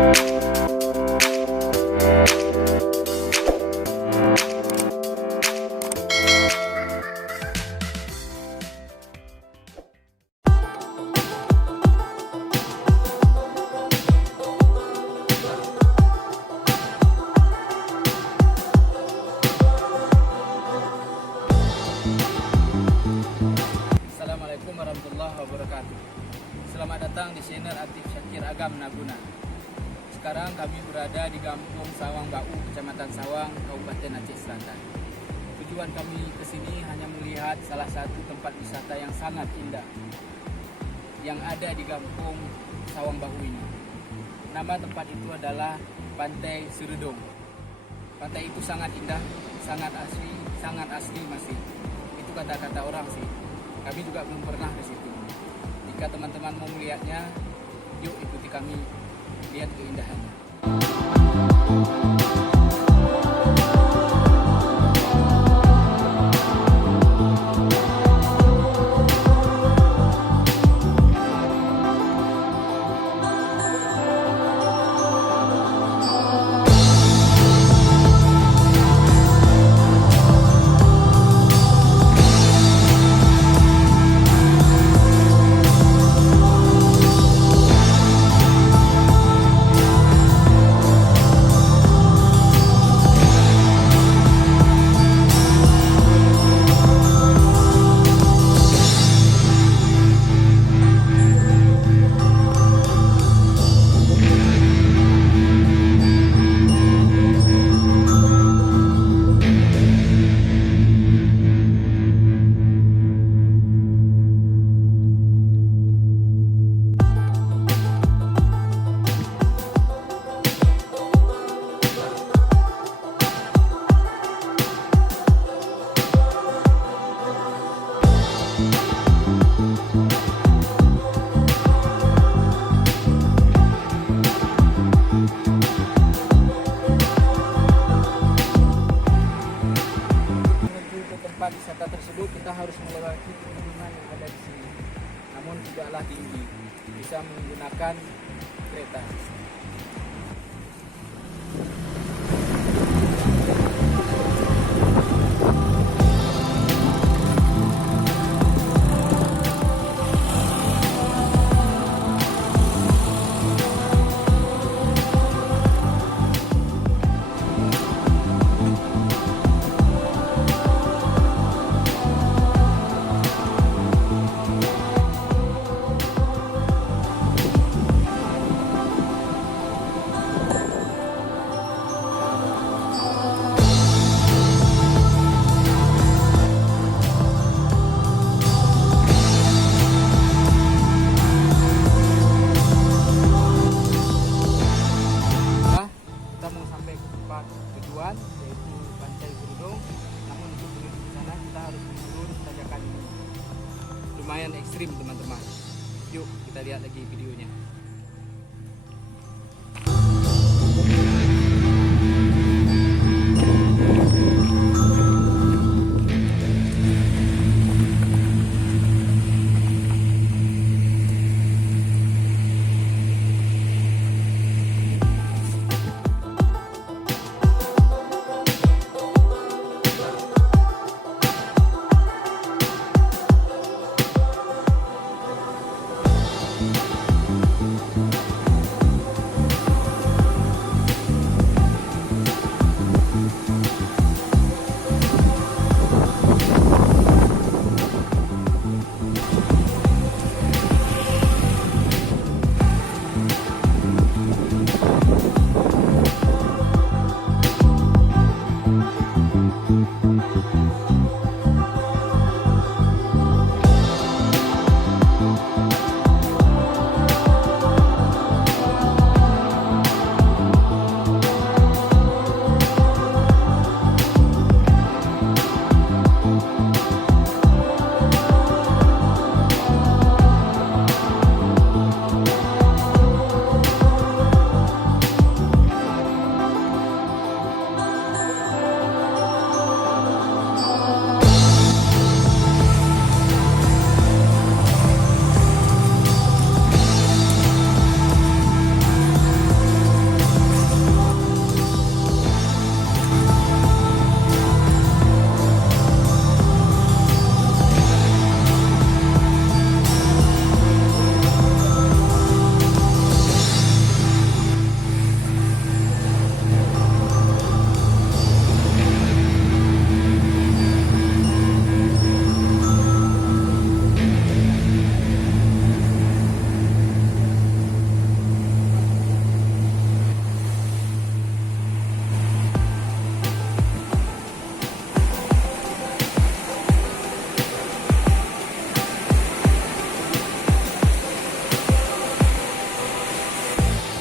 Assalamualaikum warahmatullahi wabarakatuh. Selamat datang di channel Atif Syakir Agam Naguna. Sekarang kami berada di Kampung Sawang Bau, Kecamatan Sawang, Kabupaten Aceh Selatan. Tujuan kami ke sini hanya melihat salah satu tempat wisata yang sangat indah yang ada di Kampung Sawang Bau ini. Nama tempat itu adalah Pantai Serudong. Pantai itu sangat indah, sangat asli masih. Itu kata-kata orang sih. Kami juga belum pernah ke situ. Jika teman-teman mau melihatnya, yuk ikuti kami lihat keindahannya. Tempat wisata tersebut kita harus melewati pegunungan yang ada di sini, namun tidaklah tinggi, bisa menggunakan kereta.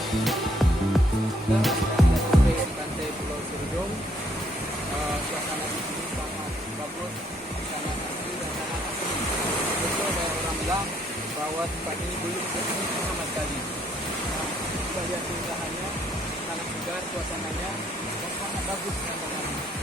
Kita sudah sampai di pantai Pulau Serujung. Suasana di sini sangat bagus, sangat asri dan sangat asri. Betul banyak orang bilang bahwa tempat ini belum terhuni sama sekali. Kita lihat keindahannya, sangat segar suasananya, dan sangat bagus pemandangannya.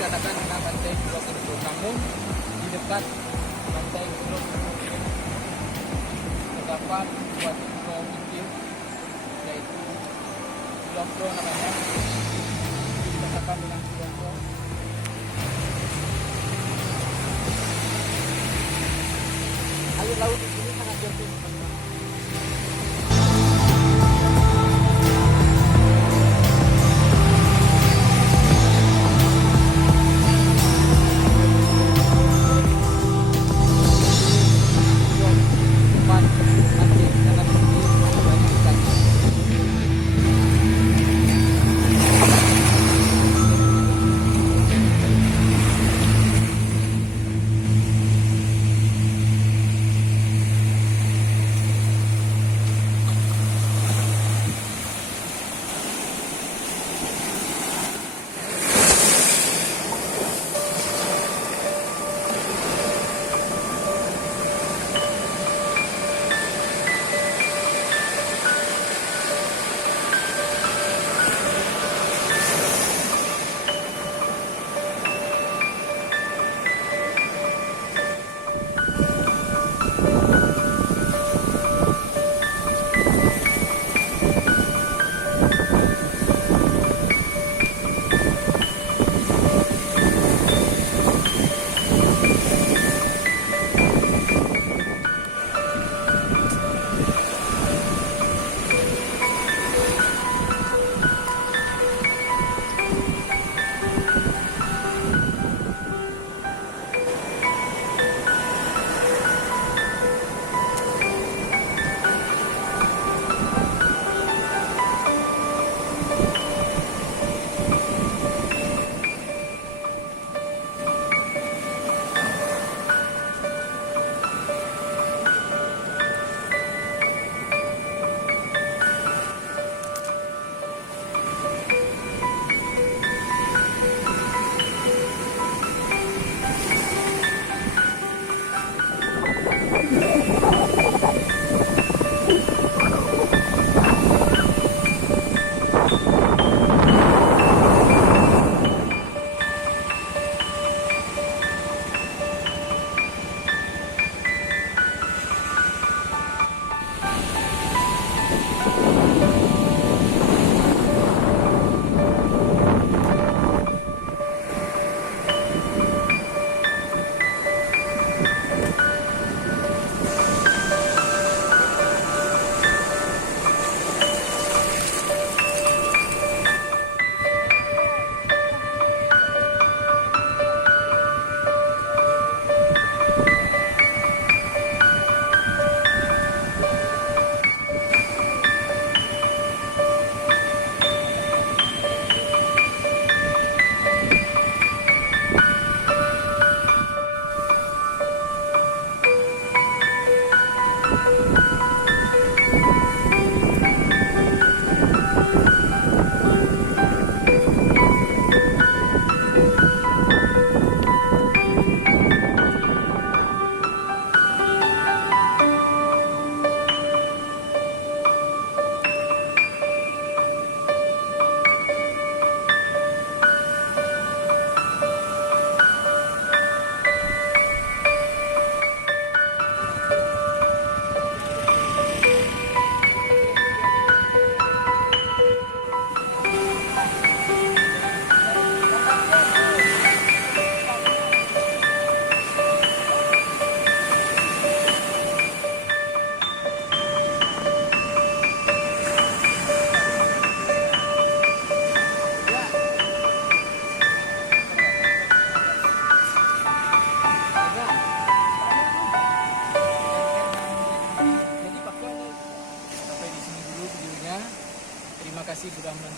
Dikatakan dengan pantai Pulau Serujung, namun di dekat pantai Pulau Serujung terdapat suatu pulau kecil, yaitu Pulau Pro namanya. Dikatakan dengan Pulau Pro. Air laut di sini sangat jernih, teman-teman.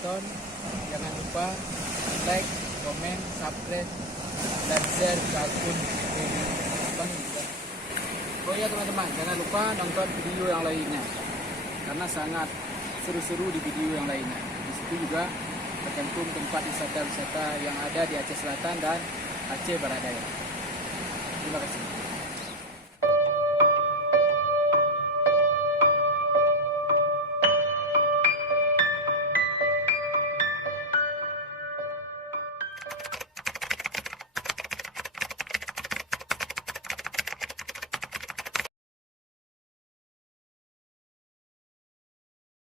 menonton. Jangan lupa like, komen, subscribe, dan share ke akun Bang. Oh ya teman-teman, jangan lupa nonton video yang lainnya karena sangat seru-seru di video yang lainnya. Di situ juga tercantum tempat wisata-wisata yang ada di Aceh Selatan dan Aceh Barat Daya. Terima kasih.